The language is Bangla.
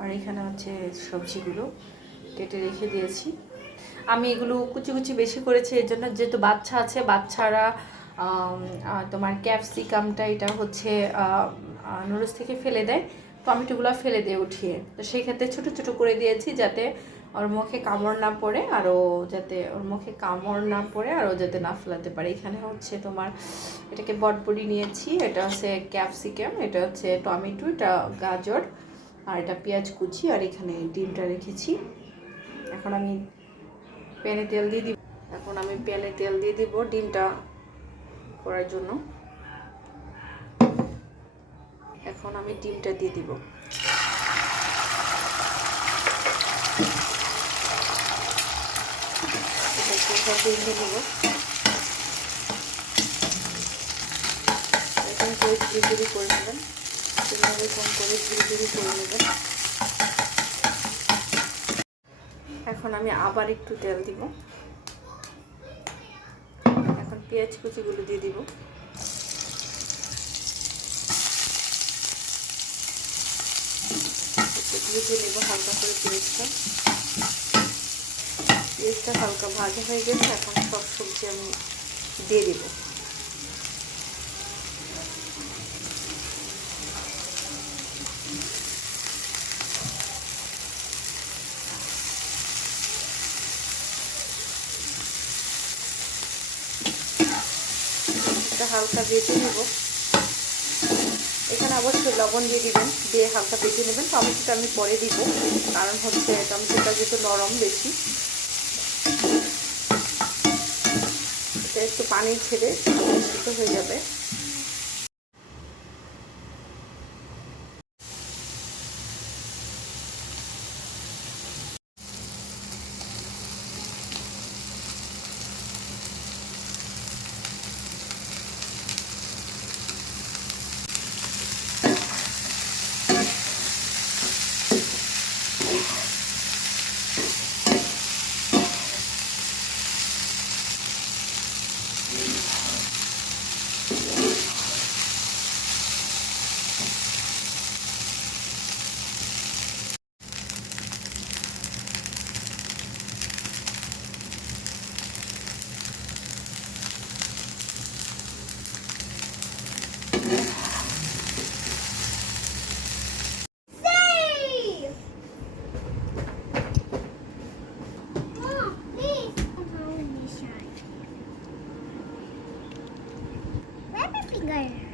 আর এখানে হচ্ছে সবজিগুলো কেটে রেখে দিয়েছি। আমি এগুলো কুচি কুচি বেশি করেছি এর জন্য, যেহেতু বাচ্চা আছে, বাচ্চারা তোমার ক্যাপসিকামটা এটা হচ্ছে নুডলস থেকে ফেলে দেয়, টমেটোগুলো ফেলে দিয়ে উঠিয়ে, তো সেই ক্ষেত্রে ছোটো ছোটো করে দিয়েছি যাতে ওর মুখে কামড় না পড়ে, আরও যাতে ওর মুখে কামড় না পড়ে আরও যাতে না ফেলাতে পারে। এখানে হচ্ছে তোমার এটাকে বটবড়ি নিয়েছি, এটা হচ্ছে ক্যাপসিকাম, এটা হচ্ছে টমেটো, এটা গাজর, আর এটা পেঁয়াজ কুচি, আর এখানে ডিমটা রেখেছি। এখন আমি প্যানে তেল দিয়ে দিব। ডিমটা করার জন্য। এখন আমি ডিমটা দিয়ে দিব। দিয়ে দেব। এখন করে ধীরে করে নেবেন, এরকম করে ধীরে করে নেবেন। এখন আমি আবার একটু তেল দিব। এখন পেঁয়াজ কুচিগুলো দিয়ে দিব। ভেজে নেব হালকা করে পেঁয়াজটা হালকা ভাজা হয়ে গেছে। এখন সব সবজি আমি দিয়ে দেব। হালকা ভেজে নেব। এখানে অবশ্যই লবণ দিয়ে দিবেন, দিয়ে হালকা ভেজে নেবেন। টমেটোটা আমি পরে দিব, কারণ হচ্ছে টমেটোটা যেহেতু নরম বেশি, এটা একটু পানি ছেড়ে সিদ্ধ হয়ে যাবে। Finger.